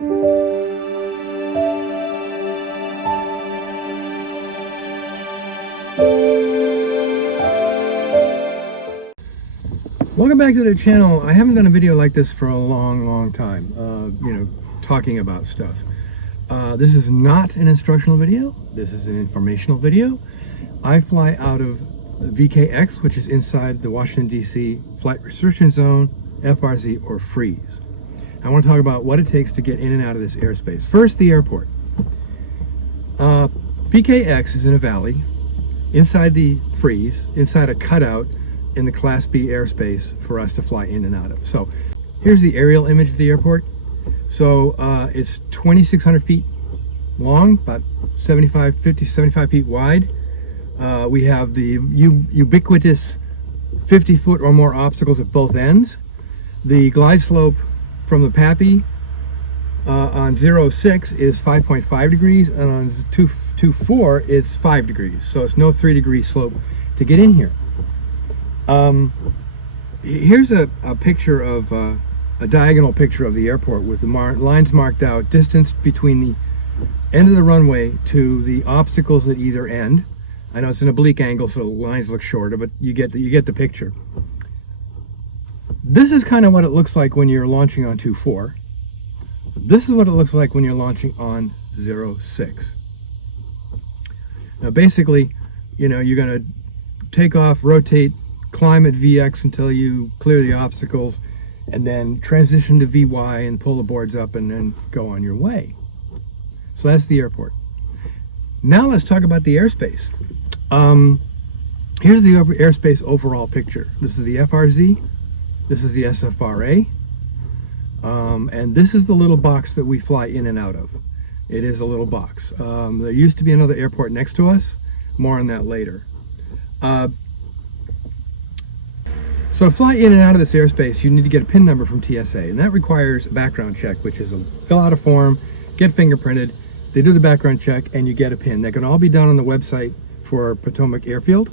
Welcome back to the channel. I haven't done a video like this for a long time, talking about stuff. This is not an instructional video. This is an informational video. I fly out of VKX, which is inside the Washington, D.C. Flight Restriction Zone, FRZ, or freeze. I want to talk about what it takes to get in and out of this airspace. First, the airport. VKX is in a valley, inside the freeze, inside a cutout in the Class B airspace for us to fly in and out of. So here's the aerial image of the airport. So it's 2,600 feet long, about 75 feet wide. We have the ubiquitous 50-foot or more obstacles at both ends. The glide slope from the PAPI on 06 is 5.5 degrees, and on 24 it's 5 degrees. So it's no 3-degree slope to get in here. Here's a picture of a diagonal picture of the airport with the lines marked out, distance between the end of the runway to the obstacles at either end. I know it's an oblique angle, so the lines look shorter, but you get the picture. This is kind of what it looks like when you're launching on 24. This is what it looks like when you're launching on 06. Now basically, you're going to take off, rotate, climb at VX until you clear the obstacles, and then transition to VY and pull the boards up and then go on your way. So that's the airport. Now let's talk about the airspace. Here's the airspace overall picture. This is the FRZ, this is the SFRA, and this is the little box that we fly in and out of. It is a little box. There used to be another airport next to us. More on that later. So to fly in and out of this airspace, you need to get a PIN number from TSA, and that requires a background check, which is fill out a form, get fingerprinted, they do the background check, and you get a PIN. That can all be done on the website for Potomac Airfield.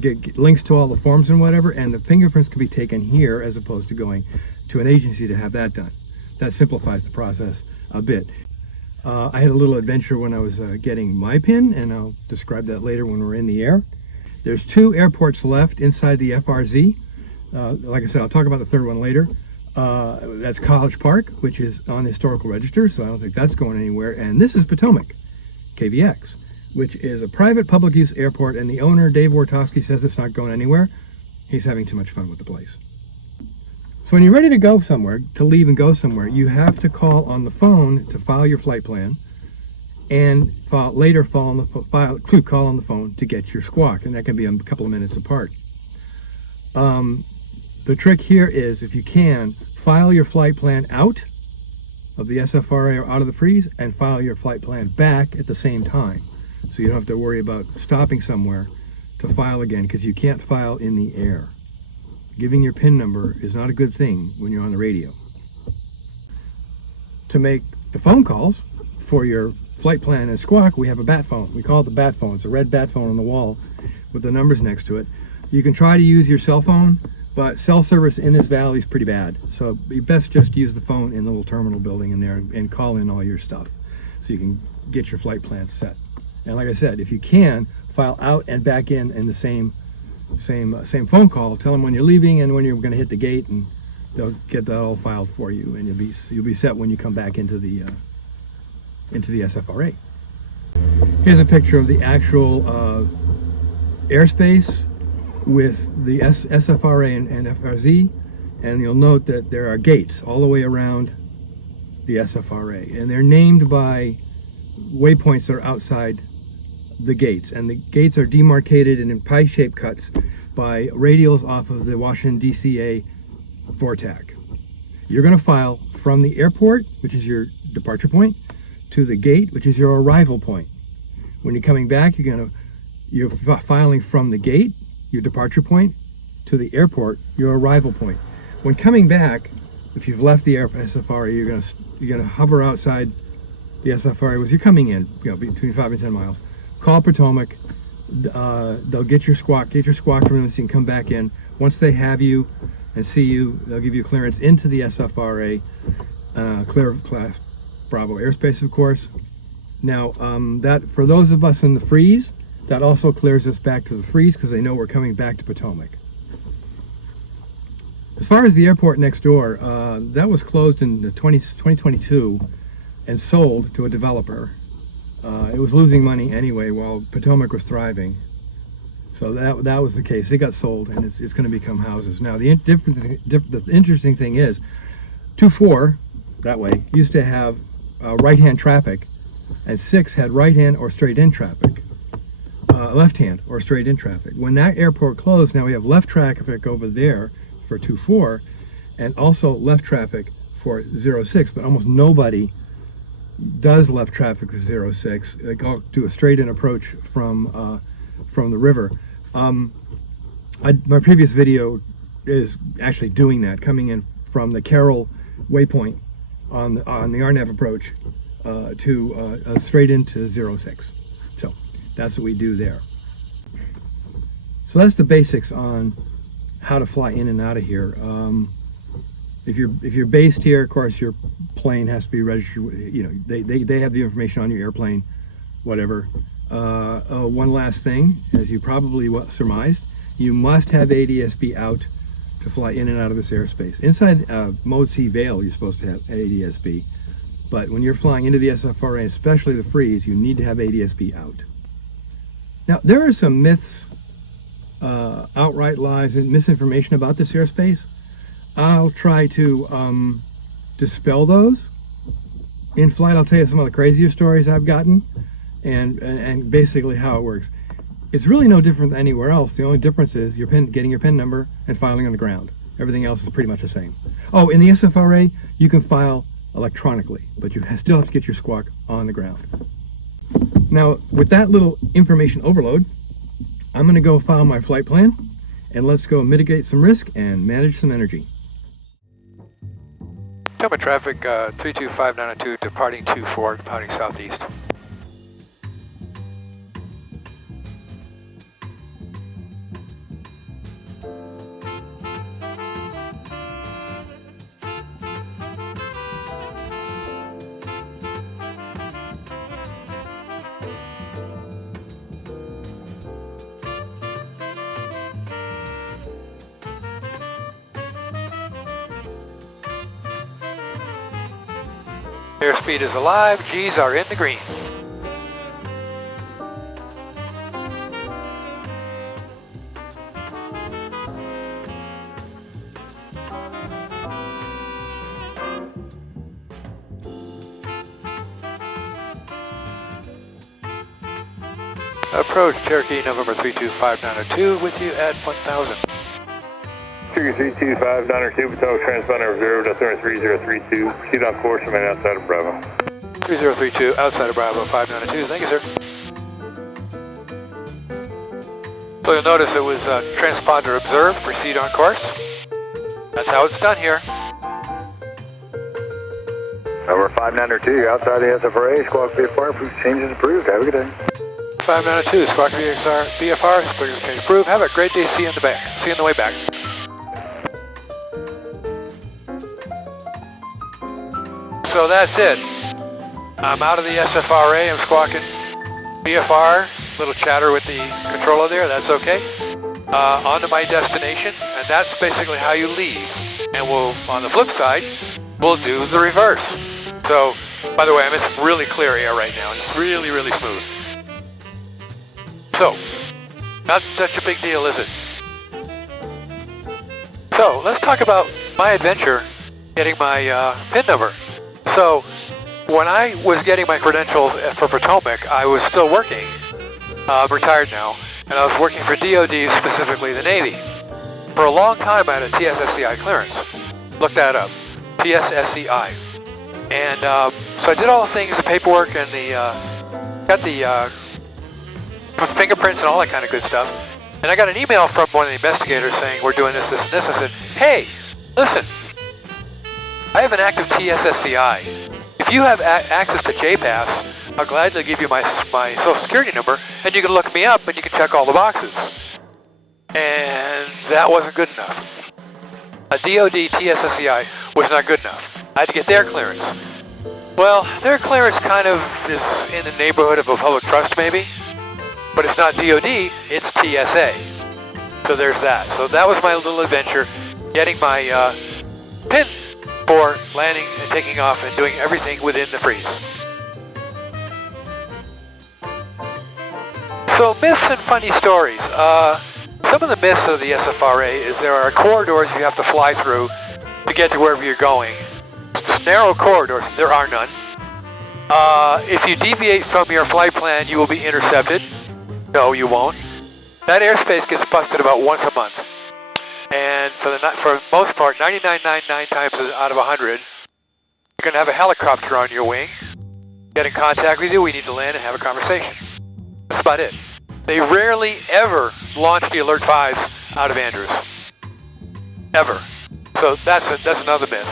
Get links to all the forms and whatever, and the fingerprints can be taken here as opposed to going to an agency to have that done. That simplifies the process a bit. I had a little adventure when I was getting my PIN, and I'll describe that later when we're in the air. There's 2 airports left inside the FRZ. Like I said, I'll talk about the third one later. That's College Park, which is on the historical register, so I don't think that's going anywhere. And this is Potomac, KVX, which is a private public use airport, and the owner, Dave Wartowski, says it's not going anywhere. He's having too much fun with the place. So when you're ready to go somewhere, to leave and go somewhere, you have to call on the phone to file your flight plan, and later call on the phone to get your squawk, and that can be a couple of minutes apart. The trick here is, if you can, file your flight plan out of the SFRA or out of the freeze, and file your flight plan back at the same time. So you don't have to worry about stopping somewhere to file again, because you can't file in the air. Giving your PIN number is not a good thing when you're on the radio. To make the phone calls for your flight plan and squawk, we have a bat phone. We call it the bat phone. It's a red bat phone on the wall with the numbers next to it. You can try to use your cell phone, but cell service in this valley is pretty bad. So you best just use the phone in the little terminal building in there and call in all your stuff so you can get your flight plan set. And like I said, if you can, file out and back in the same phone call. Tell them when you're leaving and when you're going to hit the gate, and they'll get that all filed for you, and you'll be set when you come back into the SFRA. Here's a picture of the actual airspace with the SFRA and FRZ, and you'll note that there are gates all the way around the SFRA, and they're named by waypoints that are outside the gates, and the gates are demarcated and in pie-shaped cuts by radials off of the Washington DCA VORTAC. You're going to file from the airport, which is your departure point, to the gate, which is your arrival point. When you're coming back, you're filing from the gate, your departure point, to the airport, your arrival point. When coming back, if you've left the SFRA, you're gonna hover outside the SFRA as you're coming in, between 5 and 10 miles. Call Potomac. They'll get your squawk from them so you can come back in. Once they have you and see you, they'll give you clearance into the SFRA. clear of class Bravo airspace, of course. Now, that for those of us in the freeze, that also clears us back to the freeze because they know we're coming back to Potomac. As far as the airport next door, that was closed in 2022 and sold to a developer. It was losing money anyway while Potomac was thriving. So that was the case. It got sold and it's going to become houses. Now, the interesting thing is, 2-4, that way, used to have right-hand traffic, and 6 had right-hand or straight-in traffic. Left-hand or straight-in traffic. When that airport closed, now we have left traffic over there for 2-4, and also left traffic for 0-6, but almost nobody does left traffic for 0-6. They go do a straight-in approach from the river. My previous video is actually doing that, coming in from the Carroll waypoint on the RNAV approach to straight into 0-6. So that's what we do there. So that's the basics on how to fly in and out of here. If you're based here, of course, your plane has to be registered. You know, they have the information on your airplane, whatever. One last thing, as you probably surmised, you must have ADS-B out to fly in and out of this airspace. Inside Mode C Vail, you're supposed to have ADS-B, but when you're flying into the SFRA, especially the freeze, you need to have ADS-B out. Now, there are some myths, outright lies, and misinformation about this airspace. I'll try to dispel those. In flight, I'll tell you some of the crazier stories I've gotten, and basically how it works. It's really no different than anywhere else. The only difference is getting your PIN number and filing on the ground. Everything else is pretty much the same. Oh, in the SFRA, you can file electronically, but you still have to get your squawk on the ground. Now, with that little information overload, I'm going to go file my flight plan, and let's go mitigate some risk and manage some energy. Potomac traffic 32592 departing 24, departing southeast. Airspeed is alive, G's are in the green. Approach Cherokee November 32592 with you at 1000. Cherokee 32592, Potomac transponder 0.3032. Proceed on course, remain outside of Bravo. 3032, outside of Bravo 592. Thank you, sir. So you'll notice it was transponder observed, proceed on course. That's how it's done here. Over 592, outside the SFRA, squawk VFR, changes approved. Have a good day. 592, squawk VFR, change approved. Have a great day. See you in the back. See you on the way back. So that's it. I'm out of the SFRA. I'm squawking VFR. Little chatter with the controller there. That's okay. On to my destination, and that's basically how you leave. And we'll, on the flip side, we'll do the reverse. So, by the way, I'm in some really clear air right now, and it's really, really smooth. So, not such a big deal, is it? So, let's talk about my adventure getting my PIN number. So, when I was getting my credentials for Potomac, I was still working. I'm retired now, and I was working for DoD, specifically the Navy. For a long time, I had a TSSCI clearance. Look that up, TSSCI. And so I did all the things, the paperwork, and got the fingerprints and all that kind of good stuff. And I got an email from one of the investigators saying, we're doing this, this, and this. I said, hey, listen, I have an active TSSCI. If you have access to JPass, I'll gladly give you my social security number, and you can look me up and you can check all the boxes. And that wasn't good enough. A DoD TSSCI was not good enough. I had to get their clearance. Well, their clearance kind of is in the neighborhood of a public trust maybe, but it's not DOD, it's TSA. So there's that. So that was my little adventure, getting my pin for landing and taking off and doing everything within the freeze. So myths and funny stories. Some of the myths of the SFRA is there are corridors you have to fly through to get to wherever you're going. Narrow corridors, there are none. If you deviate from your flight plan, you will be intercepted. No, you won't. That airspace gets busted about once a month. And for the most part, 99.99 times out of 100, you're going to have a helicopter on your wing. Get in contact with you, we need to land and have a conversation. That's about it. They rarely ever launch the Alert 5s out of Andrews. Ever. So that's another myth.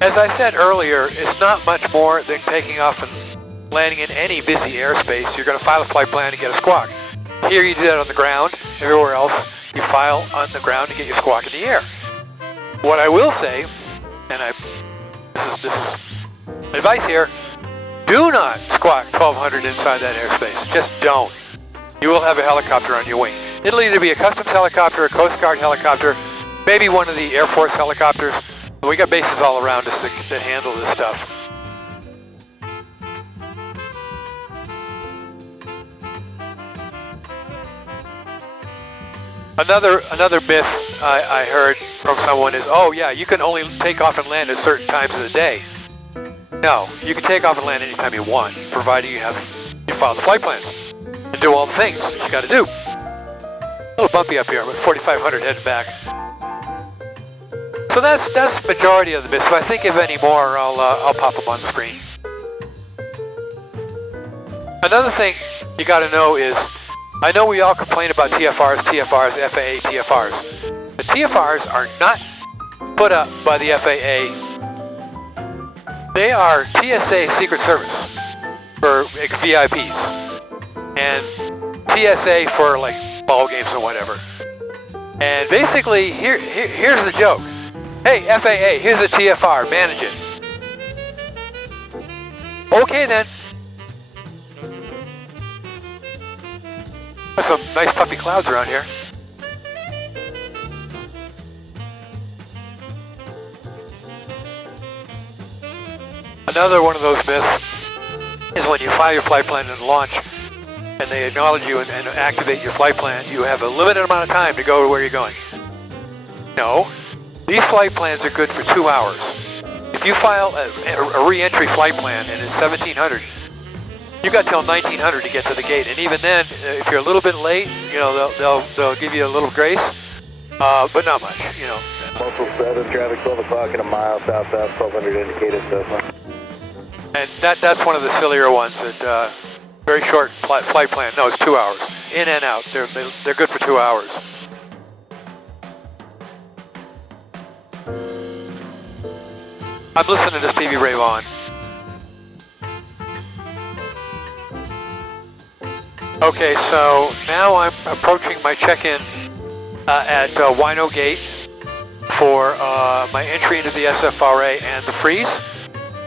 As I said earlier, it's not much more than taking off and landing in any busy airspace. You're going to file a flight plan to get a squawk. Here you do that on the ground. Everywhere else, you file on the ground to get your squawk in the air. What I will say, and this is advice here, do not squawk 1200 inside that airspace. Just don't. You will have a helicopter on your wing. It'll either be a Customs helicopter, a Coast Guard helicopter, maybe one of the Air Force helicopters. We got bases all around us that handle this stuff. Another myth I heard from someone is, oh yeah, you can only take off and land at certain times of the day. No, you can take off and land anytime you want, provided you file the flight plans and do all the things that you got to do. A little bumpy up here, with 4,500 heading back. So that's the majority of the myths. If I think of any more, I'll pop them on the screen. Another thing you got to know is, I know we all complain about TFRs, FAA TFRs. The TFRs are not put up by the FAA. They are TSA Secret Service for VIPs, and TSA for like ball games or whatever. And basically, here's the joke. Hey, FAA, here's a TFR, manage it. Okay then. There's some nice puffy clouds around here. Another one of those myths is when you file your flight plan and launch, and they acknowledge you and activate your flight plan, you have a limited amount of time to go to where you're going. No. These flight plans are good for 2 hours. If you file a re-entry flight plan and it's 1700, you got till 1900 to get to the gate. And even then, if you're a little bit late, you know, they'll give you a little grace, but not much, you know. Local 7, traffic 12 o'clock and a mile south-south, 1200 indicated Cessna. And that's one of the sillier ones. That very short flight plan. No, it's 2 hours, in and out. They're good for 2 hours. I'm listening to Stevie Ray Vaughan. Okay, so now I'm approaching my check-in at Wino Gate for my entry into the SFRA and the freeze.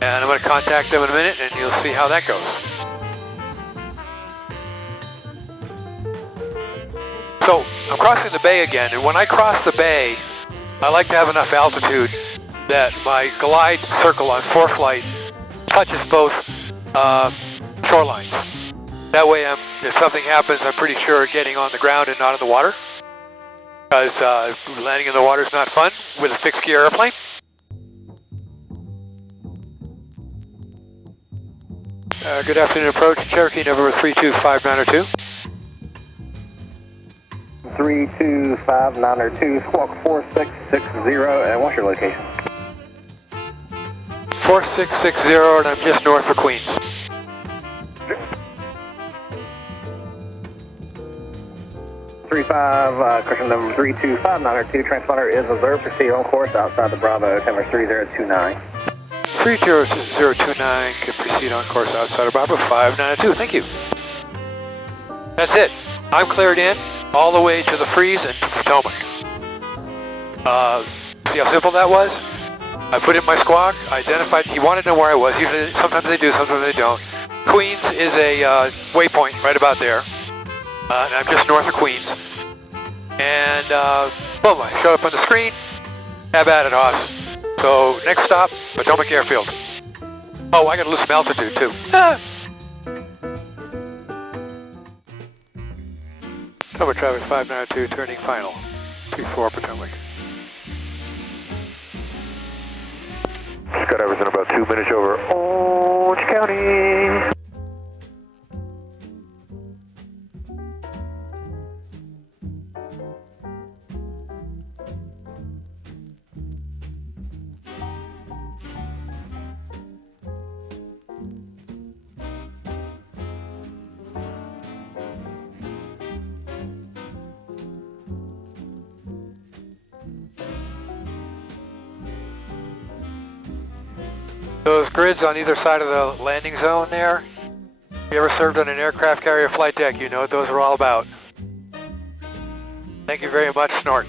And I'm going to contact them in a minute and you'll see how that goes. So I'm crossing the bay again, and when I cross the bay, I like to have enough altitude that my glide circle on ForeFlight touches both shorelines. That way, if something happens, I'm pretty sure getting on the ground and not in the water. Because landing in the water is not fun with a fixed gear airplane. Good afternoon, approach Cherokee November 32592. 32592, squawk 4660, and what's your location? 4660, and I'm just north of Queens. Question number 32592, transponder is observed, proceed on course outside the Bravo, timer 3029. 30029 can proceed on course outside of Bravo 592, thank you. That's it. I'm cleared in. all the way to the freeze and to Potomac. See how simple that was? I put in my squawk, identified, he wanted to know where I was. Usually, sometimes they do, sometimes they don't. Queens is a waypoint right about there. And I'm just north of Queens. And boom, I showed up on the screen. Have at it, Hoss. So next stop, Potomac Airfield. Oh, I got to lose some altitude too. Potomac traffic 592, turning final. 24 Potomac. Skydivers in about 2 minutes over Orange County. Those grids on either side of the landing zone there, if you ever served on an aircraft carrier flight deck, you know what those are all about. Thank you very much, Snort.